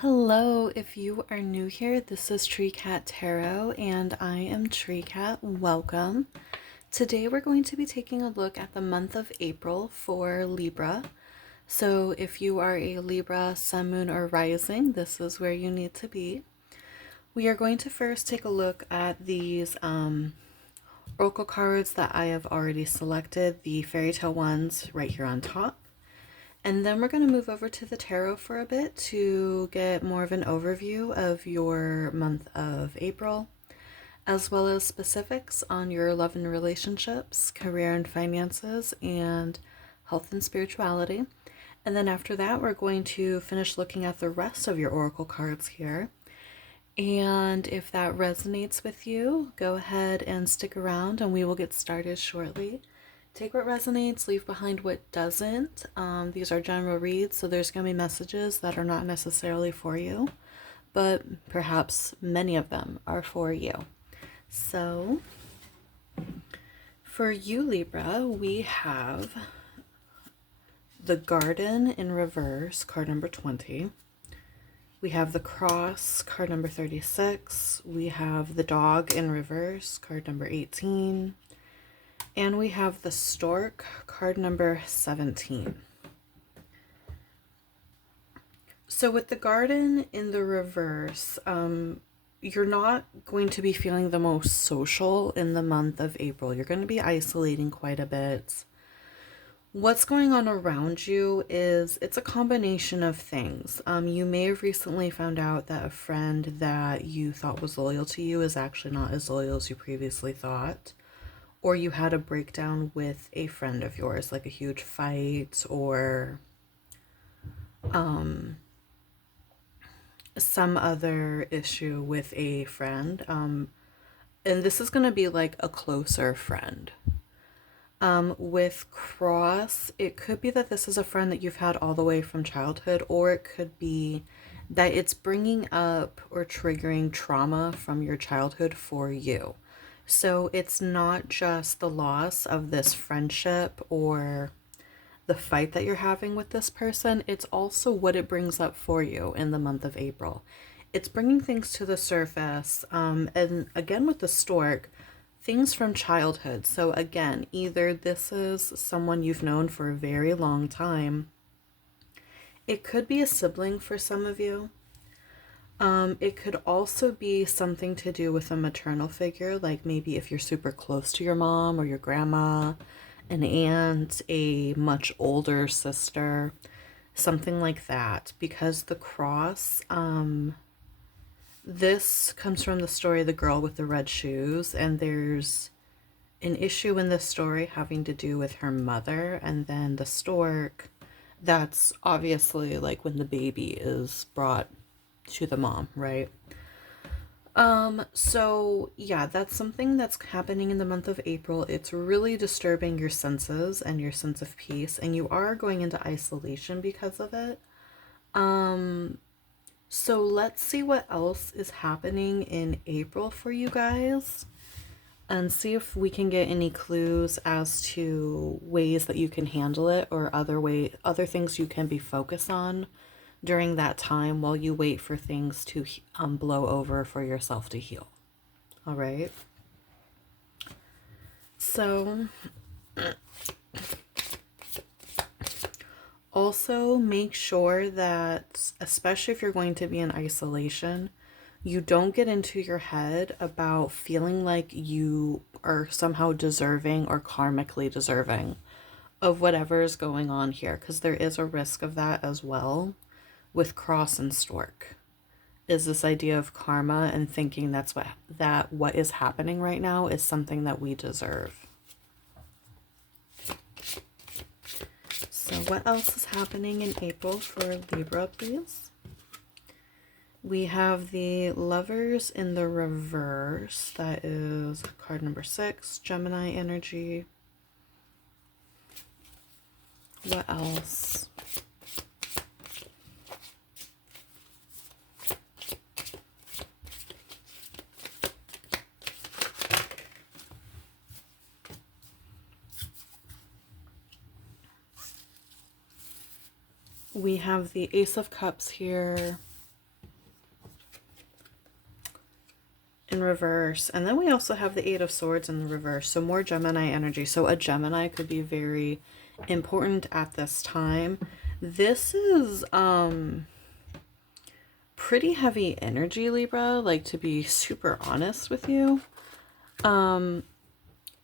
Hello, if you are new here, this is Tree Cat Tarot and I am Tree Cat. Welcome. Today we're going to be taking a look at the month of April for Libra. So if you are a Libra, Sun, Moon, or Rising, this is where you need to be. We are going to first take a look at these oracle cards that I have already selected, the fairy tale ones right here on top. And then we're going to move over to the tarot for a bit to get more of an overview of your month of April, as well as specifics on your love and relationships, career and finances, and health and spirituality. And then after that, we're going to finish looking at the rest of your oracle cards here. And if that resonates with you, go ahead and stick around and we will get started shortly. Take what resonates, leave behind what doesn't. These are general reads, so there's going to be messages that are not necessarily for you, but perhaps many of them are for you. So, for you, Libra, we have the Garden in reverse, card number 20. We have the Cross, card number 36. We have the Dog in reverse, card number 18. And we have the Stork, card number 17. So with the Garden in the reverse, you're not going to be feeling the most social in the month of April. You're going to be isolating quite a bit. What's going on around you is it's a combination of things. You may have recently found out that a friend that you thought was loyal to you is actually not as loyal as you previously thought. Or you had a breakdown with a friend of yours, like a huge fight or some other issue with a friend. And this is going to be like a closer friend. With Cross, it could be that this is a friend that you've had all the way from childhood, or it could be that it's bringing up or triggering trauma from your childhood for you. So it's not just the loss of this friendship or the fight that you're having with this person, it's also what it brings up for you in the month of April. It's bringing things to the surface, and again with the Stork, things from childhood. So again, either this is someone you've known for a very long time. It could be a sibling for some of you. It could also be something to do with a maternal figure, like maybe if you're super close to your mom or your grandma, an aunt, a much older sister, something like that. Because the Cross, this comes from the story The Girl with the Red Shoes, and there's an issue in this story having to do with her mother, and then the Stork, that's obviously like when the baby is brought to the mom, right? So yeah, that's something that's happening in the month of April. It's really disturbing your senses and your sense of peace, and you are going into isolation because of it. So let's see what else is happening in April for you guys and see if we can get any clues as to ways that you can handle it or other things you can be focused on during that time while you wait for things to blow over for yourself to heal. All right. So also make sure that, especially if you're going to be in isolation, you don't get into your head about feeling like you are somehow deserving or karmically deserving of whatever is going on here, because there is a risk of that as well with Cross and Stork, is this idea of karma and thinking what is happening right now is something that we deserve. So what else is happening in April for Libra, please? We have the Lovers in the reverse. That is card number 6, Gemini energy. What else? We have the Ace of Cups here. in reverse. And then we also have the Eight of Swords in the reverse. So more Gemini energy. So a Gemini could be very important at this time. This is pretty heavy energy, Libra, like, to be super honest with you.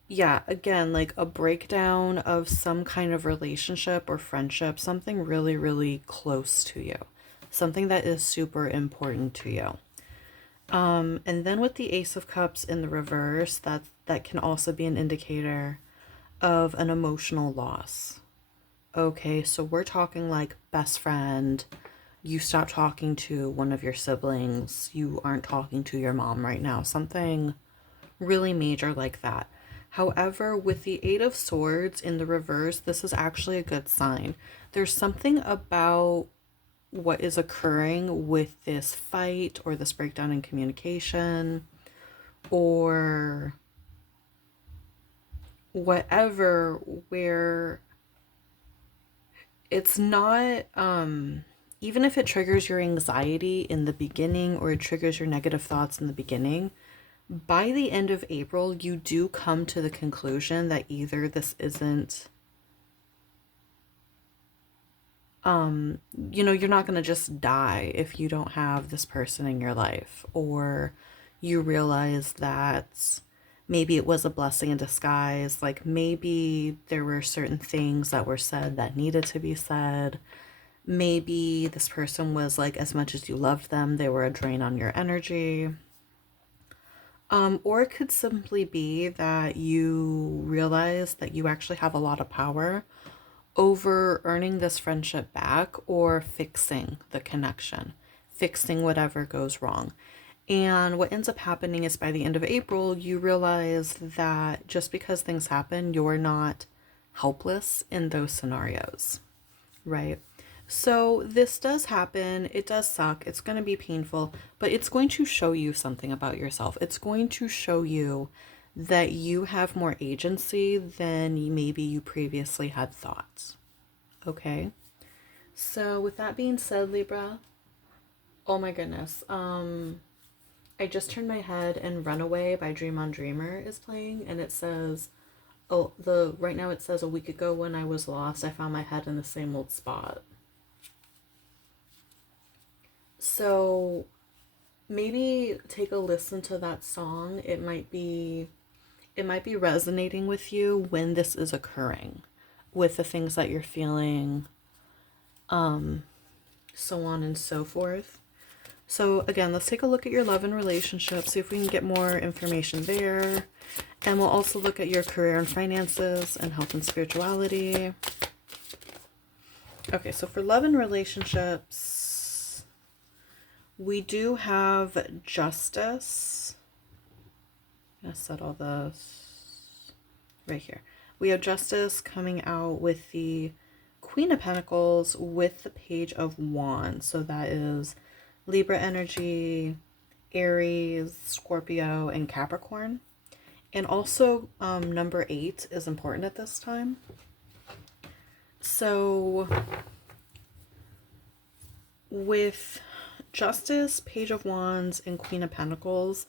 Yeah, again, like a breakdown of some kind of relationship or friendship, something really, really close to you, something that is super important to you. And then with the Ace of Cups in the reverse, that can also be an indicator of an emotional loss. Okay, so we're talking like best friend. You stop talking to one of your siblings. You aren't talking to your mom right now. Something really major like that. However, with the Eight of Swords in the reverse, this is actually a good sign. There's something about what is occurring with this fight or this breakdown in communication or whatever, where it's not, even if it triggers your anxiety in the beginning or it triggers your negative thoughts in the beginning, by the end of April, you do come to the conclusion that either this isn't, you're not going to just die if you don't have this person in your life, or you realize that maybe it was a blessing in disguise. Like maybe there were certain things that were said that needed to be said. Maybe this person was like, as much as you loved them, they were a drain on your energy. Or it could simply be that you realize that you actually have a lot of power over earning this friendship back or fixing the connection, fixing whatever goes wrong. And what ends up happening is by the end of April, you realize that just because things happen, you're not helpless in those scenarios, right? So this does happen. It does suck. It's going to be painful, but it's going to show you something about yourself. It's going to show you that you have more agency than maybe you previously had thought. Okay? So with that being said, Libra, oh my goodness. I just turned my head and Runaway by Dream on Dreamer is playing, and it says, right now it says, a week ago when I was lost, I found my head in the same old spot. So maybe take a listen to that song. It might be resonating with you when this is occurring, with the things that you're feeling, so on and so forth. So again, let's take a look at your love and relationships, see if we can get more information there. And we'll also look at your career and finances and health and spirituality. Okay, so for love and relationships, we do have Justice. I'm going to set all this right here. We have Justice coming out with the Queen of Pentacles with the Page of Wands. So that is Libra energy, Aries, Scorpio, and Capricorn. And also number 8 is important at this time. So with Justice, Page of Wands, and Queen of Pentacles,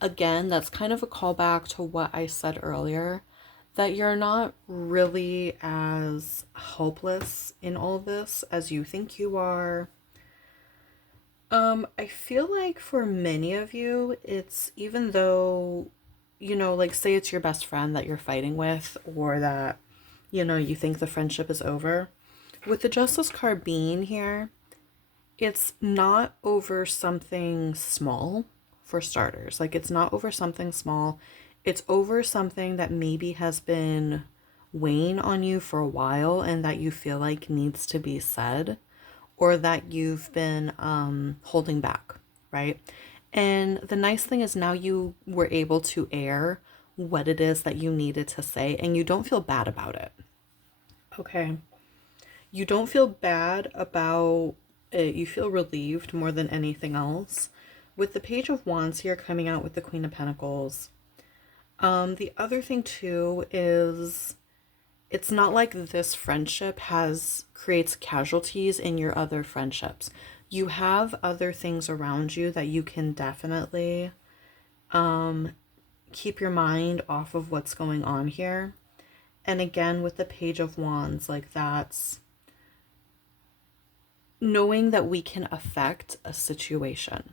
again, that's kind of a callback to what I said earlier, that you're not really as hopeless in all this as you think you are. I feel like for many of you, it's, even though, like say it's your best friend that you're fighting with, or that, you think the friendship is over. With the Justice card being here, it's not over something small, for starters. Like, it's not over something small. It's over something that maybe has been weighing on you for a while and that you feel like needs to be said, or that you've been holding back, right? And the nice thing is now you were able to air what it is that you needed to say, and you don't feel bad about it. Okay? You don't feel bad about it. You feel relieved more than anything else. With the Page of Wands here coming out with the Queen of Pentacles, the other thing too is it's not like this friendship creates casualties in your other friendships. You have other things around you that you can definitely Keep your mind off of what's going on here. And again, with the Page of Wands, like that's knowing that we can affect a situation.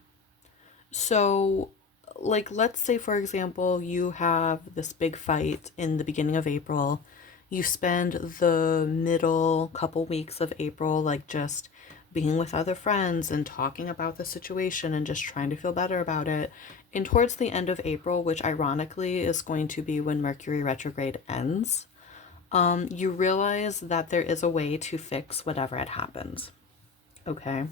So, like, let's say, for example, you have this big fight in the beginning of April. You spend the middle couple weeks of April, like, just being with other friends and talking about the situation and just trying to feel better about it. And towards the end of April, which ironically is going to be when Mercury retrograde ends, you realize that there is a way to fix whatever had happened. Okay.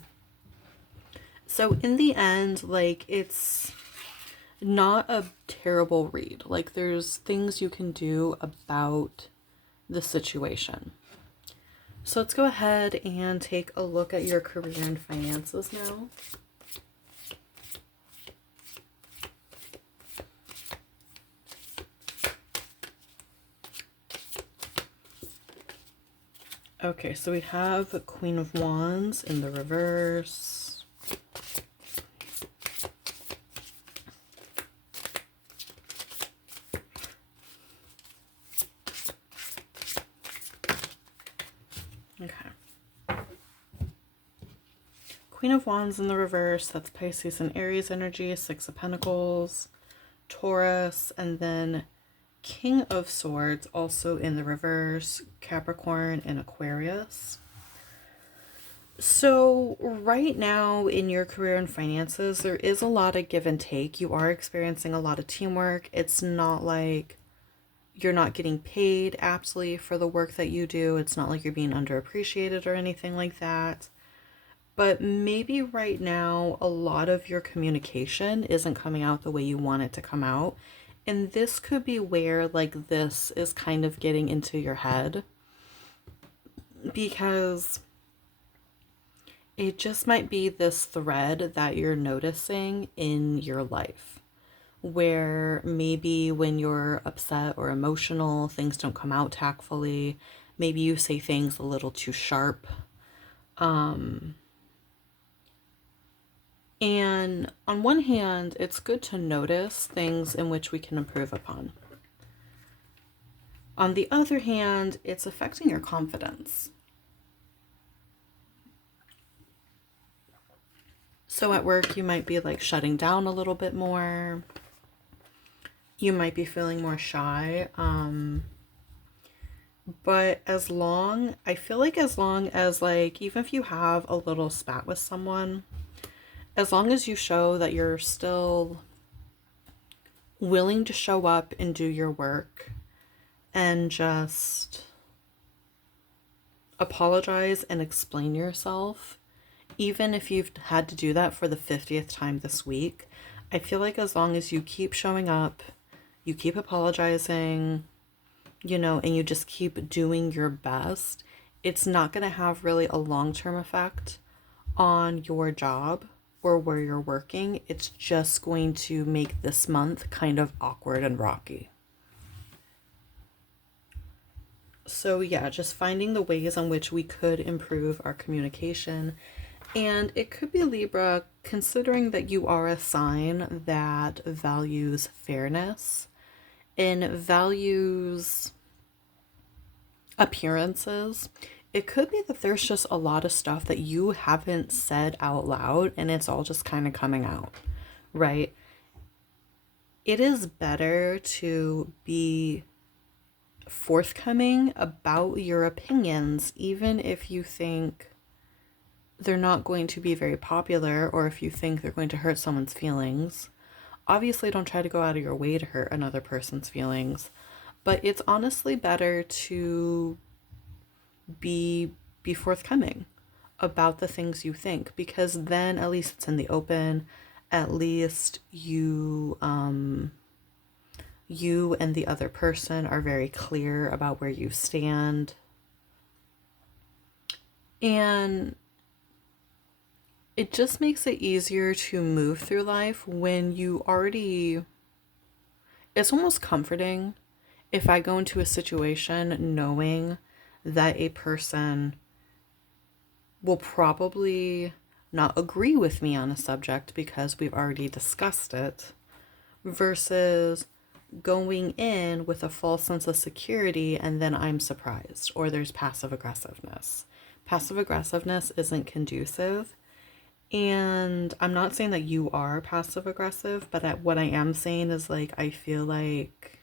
So in the end, like, it's not a terrible read. Like, there's things you can do about the situation. So let's go ahead and take a look at your career and finances now. Okay, so we have Queen of Wands in the reverse. Okay. Queen of Wands in the reverse, that's Pisces and Aries energy, Six of Pentacles, Taurus, and then King of Swords also in the reverse, Capricorn and Aquarius. So right now in your career and finances, there is a lot of give and take. You are experiencing a lot of teamwork. It's not like you're not getting paid aptly for the work that you do. It's not like you're being underappreciated or anything like that. But maybe right now, a lot of your communication isn't coming out the way you want it to come out. And this could be where, like, this is kind of getting into your head. Because it just might be this thread that you're noticing in your life. Where maybe when you're upset or emotional, things don't come out tactfully. Maybe you say things a little too sharp. And on one hand, it's good to notice things in which we can improve upon. On the other hand, it's affecting your confidence. So at work, you might be like shutting down a little bit more. You might be feeling more shy. But I feel like as long as, like, even if you have a little spat with someone, as long as you show that you're still willing to show up and do your work and just apologize and explain yourself, even if you've had to do that for the 50th time this week, I feel like as long as you keep showing up, you keep apologizing, and you just keep doing your best, it's not going to have really a long-term effect on your job or where you're working. It's just going to make this month kind of awkward and rocky. So yeah, just finding the ways in which we could improve our communication. And it could be Libra, considering that you are a sign that values fairness and values appearances. It could be that there's just a lot of stuff that you haven't said out loud and it's all just kind of coming out, right? It is better to be forthcoming about your opinions, even if you think they're not going to be very popular or if you think they're going to hurt someone's feelings. Obviously, don't try to go out of your way to hurt another person's feelings, but it's honestly better to be forthcoming about the things you think, because then at least it's in the open. At least you and the other person are very clear about where you stand. And it just makes it easier to move through life when you already... It's almost comforting if I go into a situation knowing that a person will probably not agree with me on a subject because we've already discussed it, versus going in with a false sense of security and then I'm surprised, or there's passive aggressiveness. Passive aggressiveness isn't conducive. And I'm not saying that you are passive aggressive, but what I am saying is like, I feel like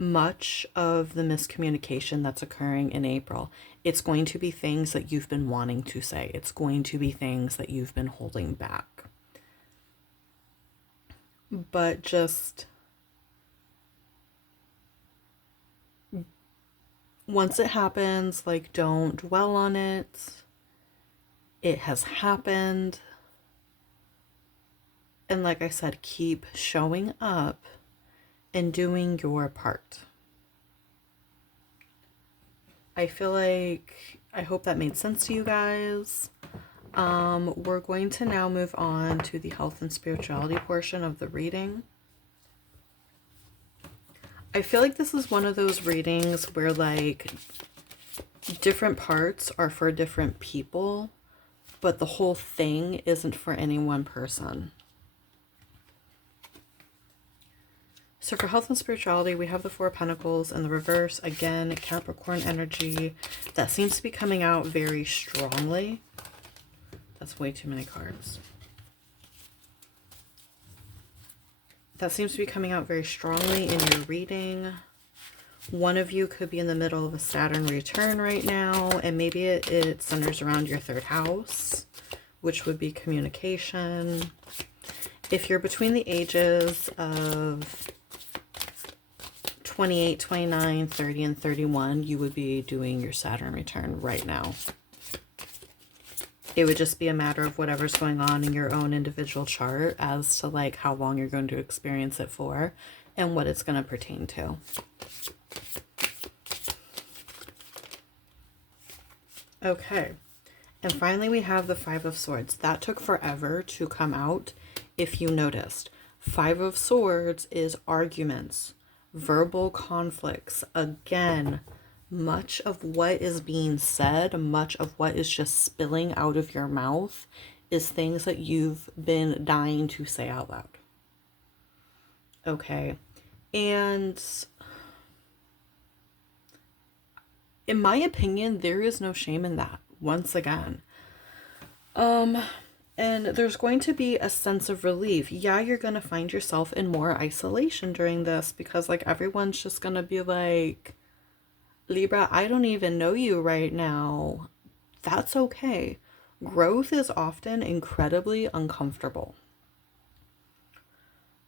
much of the miscommunication that's occurring in April, it's going to be things that you've been wanting to say. It's going to be things that you've been holding back. But just once it happens, like, don't dwell on it. It has happened. And like I said, keep showing up and doing your part. I feel like, I hope that made sense to you guys. We're going to now move on to the health and spirituality portion of the reading. I feel like this is one of those readings where like different parts are for different people, but the whole thing isn't for any one person. So for health and spirituality, we have the Four of Pentacles in the reverse. Again, Capricorn energy that seems to be coming out very strongly. That's way too many cards. That seems to be coming out very strongly in your reading. One of you could be in the middle of a Saturn return right now, and maybe it centers around your third house, which would be communication. If you're between the ages of 28, 29, 30, and 31, you would be doing your Saturn return right now. It would just be a matter of whatever's going on in your own individual chart as to like how long you're going to experience it for and what it's going to pertain to. Okay. And finally, we have the Five of Swords. That took forever to come out, if you noticed. Five of Swords is arguments, verbal conflicts. Again, much of what is being said, much of what is just spilling out of your mouth is things that you've been dying to say out loud. Okay. And in my opinion, there is no shame in that. Once again. And there's going to be a sense of relief. Yeah, you're going to find yourself in more isolation during this because like everyone's just going to be like, Libra, I don't even know you right now. That's okay. Growth is often incredibly uncomfortable.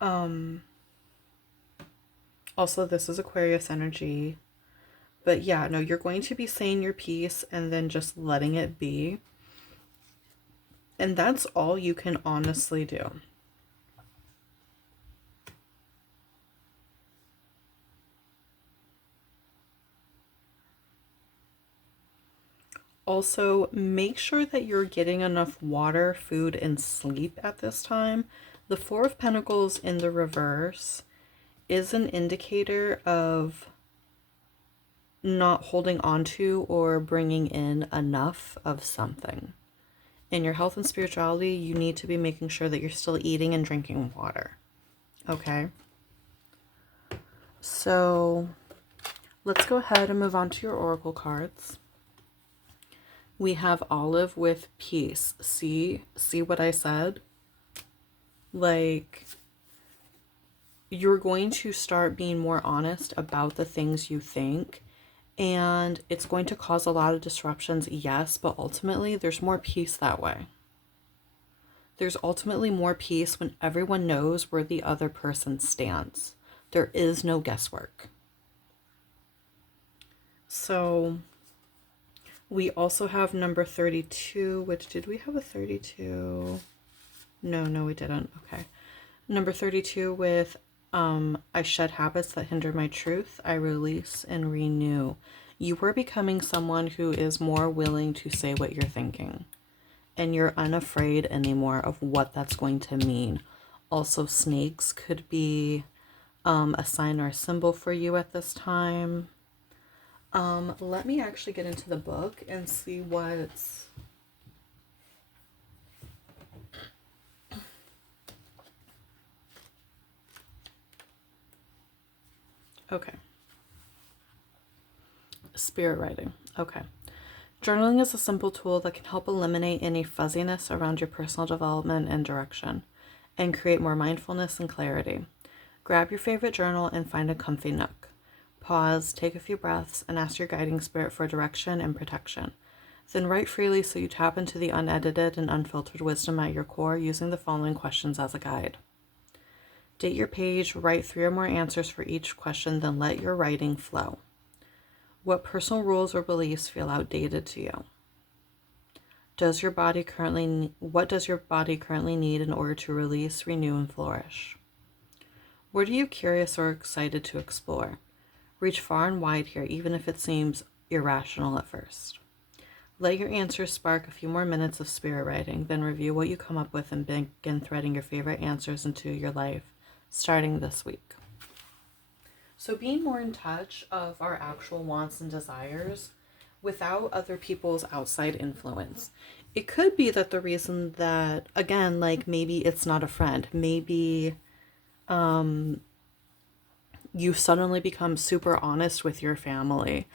Also, this is Aquarius energy. But yeah, no, you're going to be saying your piece and then just letting it be. And that's all you can honestly do. Also, make sure that you're getting enough water, food, and sleep at this time. The Four of Pentacles in the reverse is an indicator of not holding on to or bringing in enough of something. In your health and spirituality, you need to be making sure that you're still eating and drinking water. Okay? So, let's go ahead and move on to your oracle cards. We have Olive with Peace. See what I said? Like, you're going to start being more honest about the things you think, and it's going to cause a lot of disruptions, yes, but ultimately there's more peace that way. There's ultimately more peace when everyone knows where the other person stands. There is no guesswork. So we also have number 32, which, did we have a 32? No, we didn't. Okay. Number 32 with, I shed habits that hinder my truth. I release and renew. You are becoming someone who is more willing to say what you're thinking. And you're unafraid anymore of what that's going to mean. Also, snakes could be a sign or a symbol for you at this time. Let me actually get into the book and see what's... Okay. Spirit writing. Okay. Journaling is a simple tool that can help eliminate any fuzziness around your personal development and direction and create more mindfulness and clarity. Grab your favorite journal and find a comfy nook. Pause, take a few breaths, and ask your guiding spirit for direction and protection. Then write freely so you tap into the unedited and unfiltered wisdom at your core using the following questions as a guide. Date your page, write 3 or more answers for each question, then let your writing flow. What personal rules or beliefs feel outdated to you? What does your body currently need in order to release, renew, and flourish? What are you curious or excited to explore? Reach far and wide here, even if it seems irrational at first. Let your answers spark a few more minutes of spirit writing, then review what you come up with and begin threading your favorite answers into your life, starting this week. So being more in touch of our actual wants and desires without other people's outside influence. It could be that the reason that, again, like maybe it's not a friend, maybe you suddenly become super honest with your family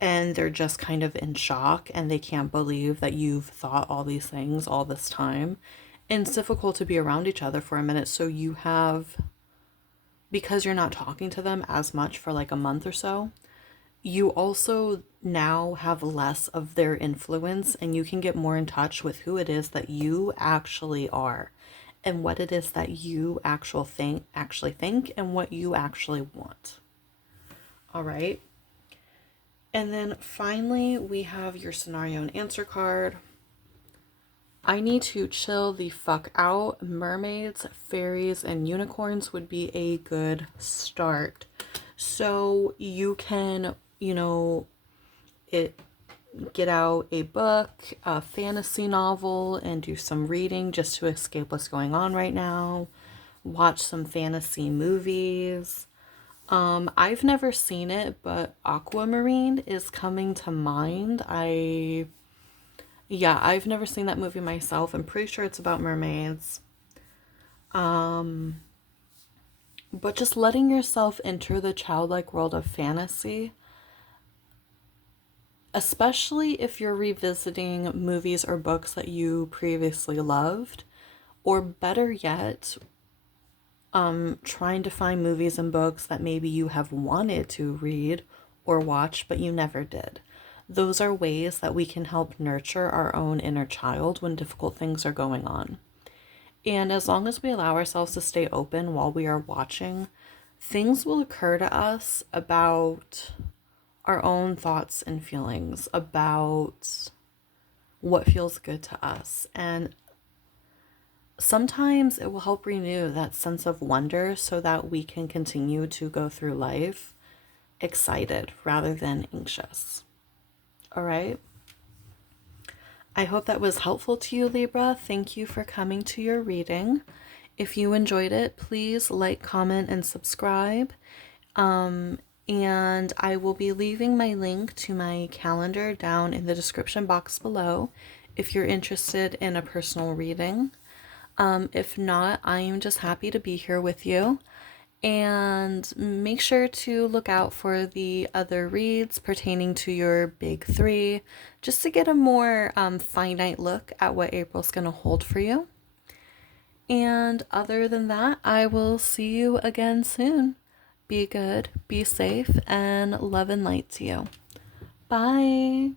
and they're just kind of in shock and they can't believe that you've thought all these things all this time. And it's difficult to be around each other for a minute. So you have, because you're not talking to them as much for like a month or so, you also now have less of their influence and you can get more in touch with who it is that you actually are and what it is that you actually think and what you actually want. All right. And then finally, we have your scenario and answer card. I need to chill the fuck out. Mermaids, fairies, and unicorns would be a good start. So you can, get out a book, a fantasy novel, and do some reading just to escape what's going on right now. Watch some fantasy movies. I've never seen it, but Aquamarine is coming to mind. I've never seen that movie myself. I'm pretty sure it's about mermaids. But just letting yourself enter the childlike world of fantasy, especially if you're revisiting movies or books that you previously loved, or better yet, trying to find movies and books that maybe you have wanted to read or watch, but you never did. Those are ways that we can help nurture our own inner child when difficult things are going on. And as long as we allow ourselves to stay open while we are watching, things will occur to us about our own thoughts and feelings, about what feels good to us. And sometimes it will help renew that sense of wonder so that we can continue to go through life excited rather than anxious. All right. I hope that was helpful to you, Libra. Thank you for coming to your reading. If you enjoyed it, please like, comment, and subscribe. And I will be leaving my link to my calendar down in the description box below if you're interested in a personal reading. If not, I am just happy to be here with you. And make sure to look out for the other reads pertaining to your big 3, just to get a more finite look at what April's going to hold for you. And other than that, I will see you again soon. Be good, be safe, and love and light to you. Bye.